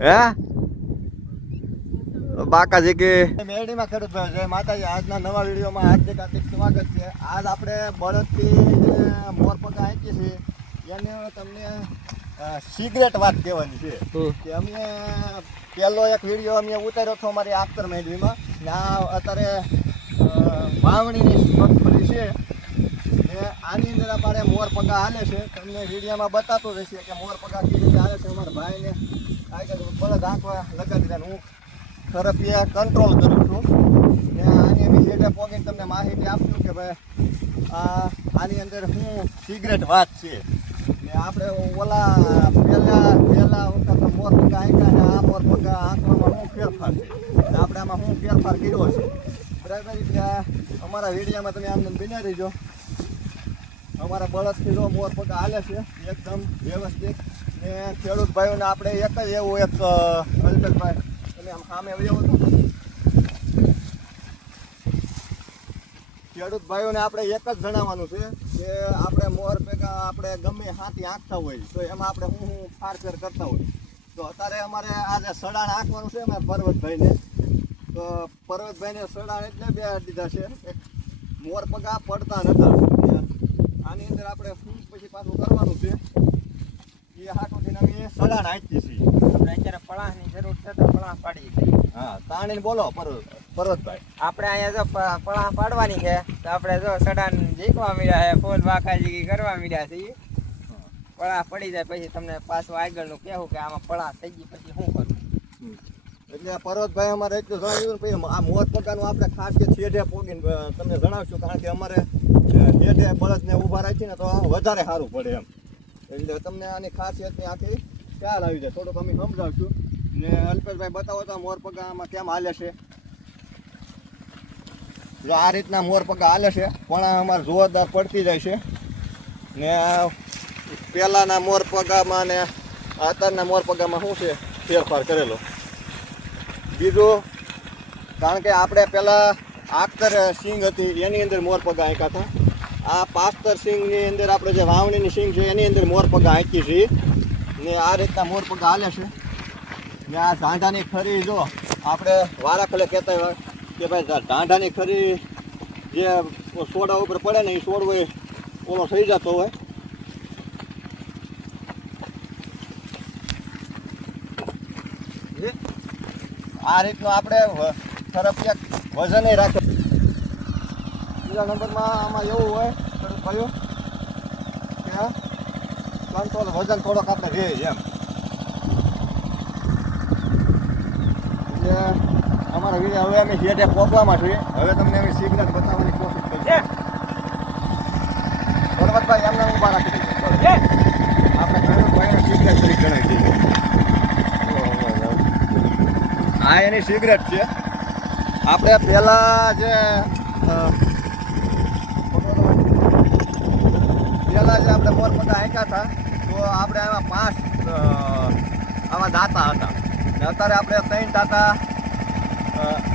હે બાકાજી કે મેરડીમાં ખેડૂત ભાઈ જય માતાજી. આજના નવા વિડીયોમાં હાર્દિક હાર્દિક સ્વાગત છે. આજ આપણે બળદથી મોર પગા આંકી છે એને તમને સિગરેટ વાત કહેવાની છે કે અમે પહેલો એક વિડીયો અમે ઉતાર્યો હતો અમારી આખતર મેરડીમાં. આ અત્યારે વાવણીની મગફળી છે ને આની અંદર અમારે મોર પગા હાલે છે. તમને વિડીયોમાં બતાતો રહેશે કે મોર પગા કેવી રીતે હાલે છે. અમારા ભાઈને બળદ આંકવા લગાડી દીધા. હું ખરપિયા કંટ્રોલ કરું છું ને આની અમે જેટલા પોગીને તમને માહિતી આપશું કે ભાઈ આની અંદર શું સિગરેટ વાત છે ને આપણે ઓલા પહેલા વખત મોર પગા આંક્યા ને આ મોર પગા આંકવામાં શું ફેરફાર છે ને આપણે આમાં શું ફેરફાર કર્યો છે બરાબર. એટલે અમારા વિડીયોમાં તમે આમને બની રહીજો. અમારા બળદથી જો મોર પગા હાલે છે એકદમ વ્યવસ્થિત ને ખેડૂત ભાઈઓને આપણે એક જ એવું એક અલ્પેશભાઈ આમ સામે આવ્યો હતો ખેડૂત ભાઈઓને આપણે એક જ જણાવવાનું છે કે આપણે મોર ભેગા આપણે ગમે હાથી આંકતા હોય તો એમાં આપણે શું ફારફેર કરતા હોય. તો અત્યારે અમારે આજે સડાણ આંકવાનું છે અમારે પર્વતભાઈને. તો પર્વતભાઈને સડાણ એટલે બે દીધા છે. મોર પગા પડતા નતા. આની અંદર આપણે શું પછી પાછું કરવાનું છે એ હાટું અમે સડાણ આંકીએ છીએ. આપણે અત્યારે પળાની જરૂર છે તો પળા પાડી દઈએ. હા તાણીને બોલો પર્વતભાઈ. આપણે અહીંયા જો પળા પાડવાની છે તો આપણે જો સડાન જીકવા મળ્યા છે, ફૂલ વાખાજી કરવા મળ્યા છે. પળા પડી જાય પછી તમને પાછું આગળનું કહેવું કે આમાં પળા થઈ ગઈ પછી શું કરવું. એટલે પર્વતભાઈ અમારે એટલું જણાવ્યું પછી આ મોર પગાનું આપણે ખાસ કે છેડે પોગીને તમને જણાવશું. કારણ કે અમારે છેડે બળદને ઊભા રાખીને તો વધારે સારું પડે એમ. એટલે તમને આની ખાસિયતની આખી ખ્યાલ આવી જાય. થોડુંક અમે સમજાવશું ને અલ્પેશભાઈ બતાવો તો મોર પગામાં કેમ હાલે છે. જો આ રીતના મોર પગા હાલે છે પણ અમારે જોરદાર પડતી જાય છે ને પહેલાંના મોર પગામાં ને અત્યારના મોર પગામાં શું છે ફેરફાર કરેલો. બીજું કારણ કે આપણે પહેલાં આખતર સિંગ હતી એની અંદર મોર પગા આંક્યા હતા. આ પાસ્તર સિંગની અંદર આપણે જે વાવણીની સિંગ છે એની અંદર મોર પગા આંકી છીએ ને આ રીતના મોર પગા હાલે છે. ને આ ઢાંઢાની ખરી જો આપણે વારાખલે કહેતા હોય કે ભાઈ ઢાંઢાની ખરી જે સોડા ઉપર પડે ને એ સોડવો ઓલો થઈ જતો હોય. આ રીતનું આપણે ફરફિયાત વજન રાખે. બીજા નંબરમાં આમાં એવું હોય થોડું કહ્યું કે કંટ્રોલ વજન થોડોક આપણે રહે એમ. એટલે અમારા વિડીયો હવે અમે જેટે પહોંચવામાં છીએ. હવે તમને અમે સિગ્નલ બતાવવાની કોશિશ કરીએ. પર્વતભાઈ એમને ઊભા રાખી દઈએ. આપણે પર્વતભાઈને સિગ્નલ તરીકે જણાવી દઈએ. આ એની સિગરેટ છે. આપણે પહેલાં જે આપણે મોર પગા આંક્યા હતા તો આપણે એમાં 5 આવા દાંતા હતા ને અત્યારે આપણે 3 દાંતા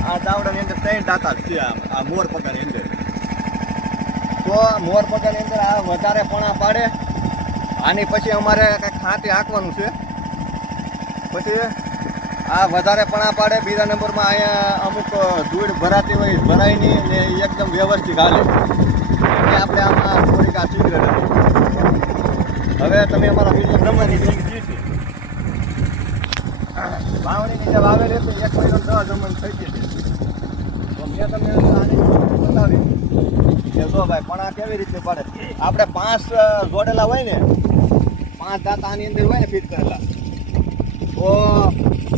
આ દાવડાની અંદર 3 દાંતા છે આ મોર પગાની અંદર. તો મોર પગાની અંદર આ વધારે પણા પાડે. આની પછી અમારે કંઈક ખાંટી આંકવાનું છે. પછી આ વધારે પણા પાડે. બીજા નંબરમાં અહીંયા અમુક ધૂળ ભરાતી હોય ભરાય નહીં ને એકદમ વ્યવસ્થિત હાલે એટલે આપણે આમાં થોડીક આ સિગરેટ હતી. હવે તમે અમારા બીજા પ્રમાણની સિંગ જીતી વાવણીની જે વાવેલી હતી 1 મહિનો 10 જમણ થઈ ગઈ છે. તો મેં તમને આની બતાવી કે જો ભાઈ પણા કેવી રીતે પાડે. આપણે 5 જોડેલા હોય ને 5 દાંતા આની અંદર હોય ને ફિટ કરેલા તો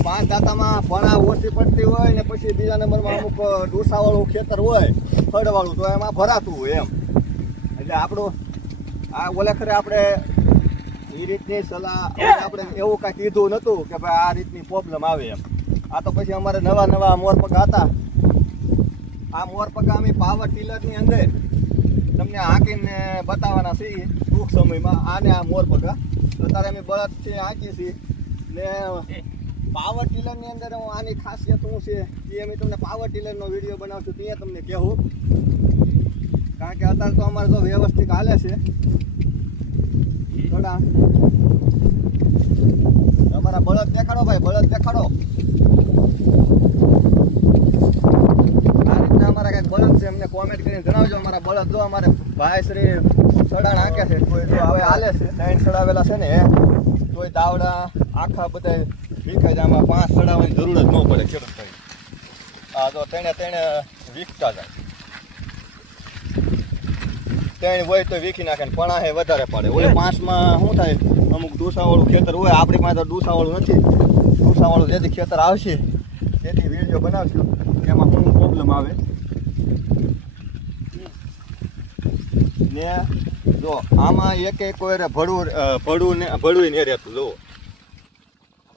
5 દાંતામાં પણા ઓછી પડતી હોય ને પછી બીજા નંબરમાં અમુક ડોસાવાળું ખેતર હોય ખડવાળું તો એમાં ભરાતું હોય એમ. એટલે આપણું આ ઓલેખરે આપણે એ રીતની સલાહ આપણે એવું કાંઈ કીધું નહોતું કે ભાઈ આ રીતની પ્રોબ્લેમ આવે એમ. આ તો પછી અમારે નવા મોર પગા હતા. આ મોર પગા અમે પાવર ટીલરની અંદર તમને હાંકીને બતાવવાના છીએ ટૂંક સમયમાં. આને આ મોર પગા અત્યારે અમે બળદથી હાંકીએ છીએ ને પાવર ટીલરની અંદર હું આની ખાસિયત શું છે એ અમે તમને પાવર ટીલરનો વિડીયો બનાવશું ત્યાં તમને કહેવું. કારણ કે અત્યારે તો અમારે તો વ્યવસ્થિત હાલે છે થોડા અમારા બળદ દેખાડો ભાઈ, બળદ દેખાડો. આ રીતના અમારા કઈક બળદ છે, અમને કોમેન્ટ કરીને જણાવજો. અમારા બળદ જો અમારે ભાઈ શ્રી સડા નાખે છે, કોઈ જો હવે હાલે છે, 9 સડાવેલા છે ને તોય દાવડા આખા બધા વીખાય જાય. આમાં 5 સડાવવાની જરૂર જ ન પડે ખેડૂત ભાઈ. આ જો તેને વીખતા જાય, તેણ હોય તો વીખી નાખે ને પણા હે વધારે પડે. ઓલે 5માં શું થાય, અમુક ડૂસાવાળું ખેતર હોય, આપણી પાસે તો ડૂસાવાળું નથી. ડૂસાવાળું જેથી ખેતર આવશે તેથી વિડીયો બનાવશું, એમાં શું પ્રોબ્લેમ આવે ને. જો આમાં એક કોઈ ભડું નહીં રહેતું. જુઓ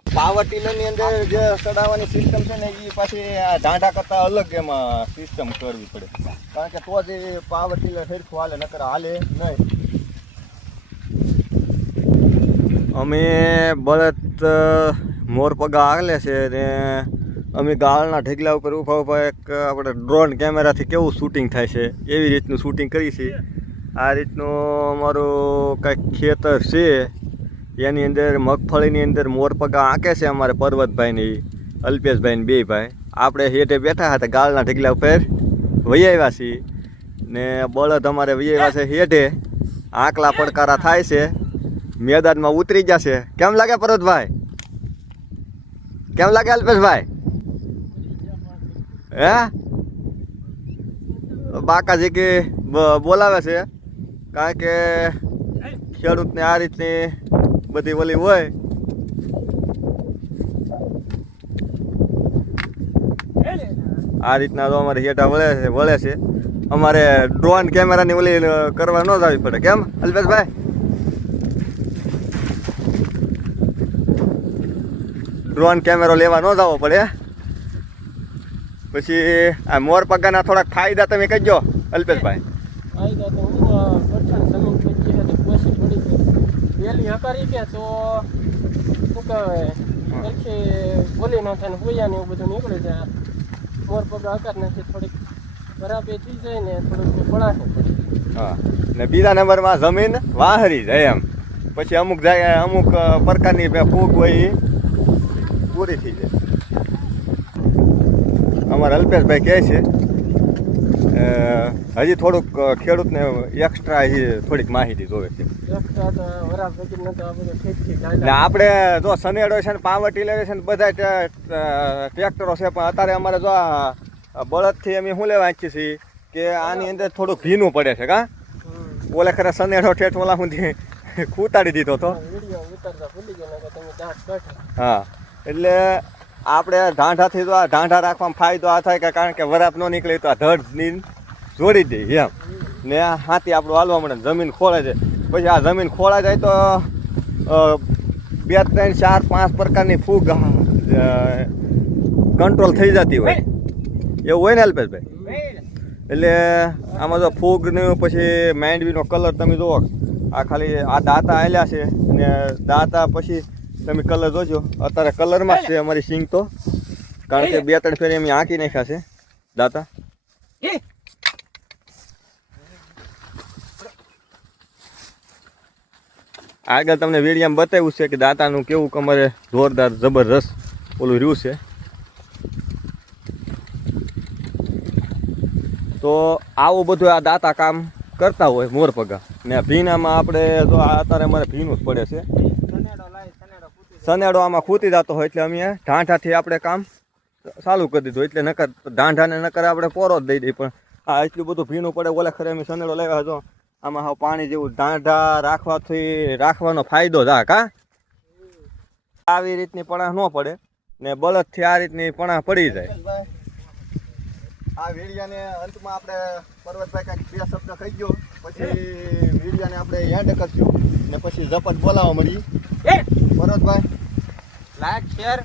પાવર ટીલરની અંદર જે ચડાવવાની સિસ્ટમ છે ને એ પાછી આ ઢાંઢા કરતાં અલગ એમાં સિસ્ટમ કરવી પડે, કારણ કે તો જ એ પાવર ટીલર સરખું હાલે, નકર હાલે નહીં. અમે બળદ મોરપગા આગલે છે ને અમે ગાળના ઢગલા ઉપર ઊભા ઊભા એક આપણે ડ્રોન કેમેરાથી કેવું શૂટિંગ થાય છે એવી રીતનું શૂટિંગ કરી છે. આ રીતનું અમારું કંઈક ખેતર છે, એની અંદર મગફળીની અંદર મોરપગા આંકે છે અમારે પર્વતભાઈની, અલ્પેશભાઈને બે ભાઈ. આપણે હેઠે બેઠા હતા ગાળના ઢગલા ઉપર વહી આવ્યા છીએ ને બળદ અમારે વહી આવ્યા છે હેઠે. આંકલા પડકારા થાય છે, મેદાનમાં ઉતરી જશે. કેમ લાગે પર્વતભાઈ? કેમ લાગે અલ્પેશભાઈ? હે બાકાજી કે બોલાવે છે, કારણ કે ખેડૂતને આ રીતની બધી ઓલી હોય. આ રીતના તો અમારે હેઠા વળે છે. અમારે ડ્રોન કેમેરાની ઓલી કરવા ન જવી પડે. કેમ અલ્પેશભાઈ? ડ્રોન કેમેરો લેવા ન જવો પડે. પછી આ મોરપગાના થોડાક ફાયદા તમે કહેજો અલ્પેશભાઈ. ફાયદા તો હું વરસાદ જમીન પચી હતી પછી પડી ગઈ વહેલી હકારી કે તો શું કહેવાય સરખી બોલી ન થાય ને હોયા ને એવું બધું નીકળી જાય. મોરપગા હકાર નથી, થોડીક બરાબર થઈ જાય ને થોડુંક પડાશે પડે. હા, ને બીજા નંબરમાં જમીન વાહરી જાય એમ. પછી અમુક પ્રકારની ફૂગ હોય એ પૂરી થઈ જાય. અમારા અલ્પેશભાઈ કહે છે હજી થોડુંક ખેડૂતને એક્સ્ટ્રા થોડીક માહિતી જોવે છે. ને આપણે જો સનેડો છે ને પાવર ટીલર છે ને બધા ટ્રેક્ટરો છે, પણ અત્યારે અમારે જો બળદથી અમે શું લેવા વાંચીએ છીએ કે આની અંદર થોડુંક ભીનું પડે છે. કા ઓલે ખરા સનેડો ઠેઠ ઓલા સુધી ખૂતાડી દીધો હતો. હા, એટલે આપણે ઢાંઢાથી તો આ ઢાંઢા રાખવામાં ફાયદો આ થાય કે કારણ કે વરાપ ન નીકળે તો આ ધડ જોડી દે એમ ને હાથી આપણું હાલવા મળે. જમીન ખોળાઈ જાય, પછી આ જમીન ખોળાઈ જાય તો 2, 3, 4, 5 પ્રકારની ફૂગ કંટ્રોલ થઈ જતી હોય એવું હોય ને અલ્પેશભાઈ? એટલે આમાં જો ફૂગનું પછી માંડવીનો કલર તમે જુઓ, આ ખાલી આ દાંતા આવેલા છે ને દાંતા પછી તમે કલર જોજો. અત્યારે કલરમાં જ છે અમારી સિંગ તો, કારણ કે 2-3 ફેરી અમે આંકી નાખ્યા છે દાંતા. આગળ તમને વિડીયામાં બતાવ્યું છે કે દાંતાનું કેવું અમારે જોરદાર જબરદસ્ત ઓલું રહ્યું છે. તો આવું બધું આ દાંતા કામ કરતા હોય મોરપગા. ને ભીનામાં આપણે જો અત્યારે અમારે ભીનું જ પડે છે. સનેડો આમાં ખૂતી જતો હોય એટલે અમે ઢાંઢાથી આપણે કામ ચાલુ કરી દીધું. એટલે નકર ઢાંઢાને નકર આપણે પોરો જ દઈ દઈએ, પણ આ એટલું બધું ભીનું પડે. ઓલે ખરે અમે સનેડો લાવ્યા હતો, આમાં હવે પાણી જેવું ઢાંઢા રાખવાનો ફાયદો જ. કા આવી રીતની પણા ન પડે ને બળદથી આ રીતની પણા પડી જાય. આ વિડીયાને અંતમાં આપણે પર્વતભાઈ કાંઈક 2 શબ્દ કહી ગયો, પછી વિડીયાને આપણે એન્ડ કરશું ને પછી ઝપટ બોલાવવા મળી. પર્વતભાઈ લાઈક શેર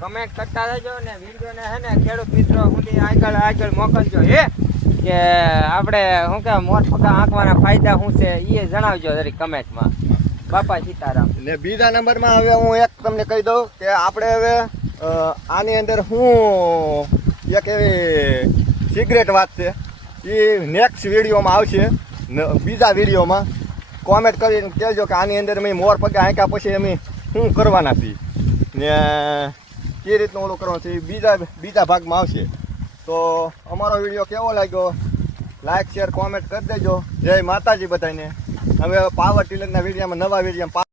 કમેન્ટ કરતા રહેજો ને વિડીયોને હે ને ખેડૂત મિત્રો સુધી આગળ મોકલજો કે આપણે શું કે મોરપગા આંકવાના ફાયદા શું છે એ જણાવજો જરી કમેન્ટમાં. બાપા સીતારામ. ને બીજા નંબરમાં હવે હું એક તમને કહી દઉં કે આપણે હવે આની અંદર હું એક એવી સિક્રેટ વાત છે એ નેક્સ્ટ વિડીયોમાં આવશે. બીજા વિડીયોમાં કોમેન્ટ કરીને કહેજો કે આની અંદર મેં મોરપગા આંક્યા પછી અમે શું કરવાના છીએ. ને કે રીતનું ઓલું કરવાનું છે એ બીજા ભાગમાં આવશે. તો અમારો વિડીયો કેવો લાગ્યો લાઈક શેર કોમેન્ટ કરી દેજો. જય માતાજી બધાને. હવે પાવર ટીલરના વિડીયોમાં નવા વિડીયોમાં